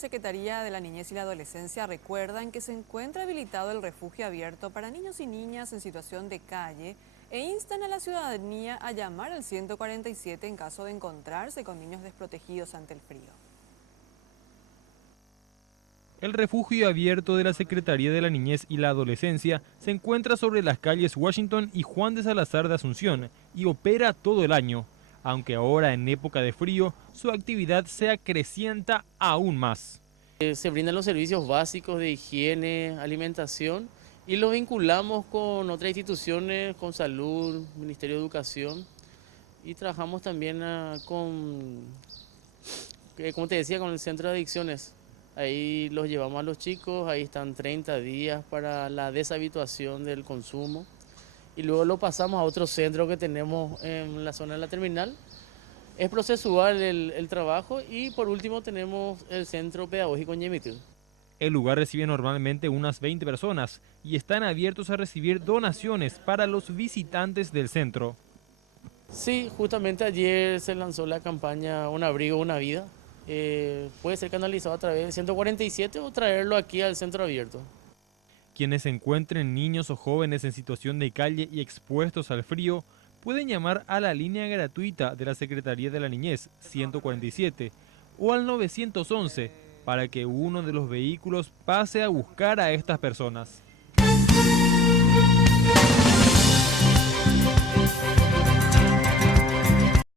Secretaría de la Niñez y la Adolescencia recuerdan que se encuentra habilitado el refugio abierto para niños y niñas en situación de calle e instan a la ciudadanía a llamar al 147 en caso de encontrarse con niños desprotegidos ante el frío. El refugio abierto de la Secretaría de la Niñez y la Adolescencia se encuentra sobre las calles Washington y Juan de Salazar de Asunción y opera todo el año, aunque ahora en época de frío su actividad se acrecienta aún más. Se brindan los servicios básicos de higiene, alimentación y los vinculamos con otras instituciones, con salud, Ministerio de Educación y trabajamos también como te decía, con el centro de adicciones. Ahí los llevamos a los chicos, ahí están 30 días para la deshabituación del consumo y luego lo pasamos a otro centro que tenemos en la zona de la terminal. Es procesual el trabajo y por último tenemos el centro pedagógico en Yemitil. El lugar recibe normalmente unas 20 personas y están abiertos a recibir donaciones para los visitantes del centro. Sí, justamente ayer se lanzó la campaña Un abrigo, una vida. Puede ser canalizado a través del 147 o traerlo aquí al centro abierto. Quienes encuentren niños o jóvenes en situación de calle y expuestos al frío pueden llamar a la línea gratuita de la Secretaría de la Niñez 147 o al 911 para que uno de los vehículos pase a buscar a estas personas.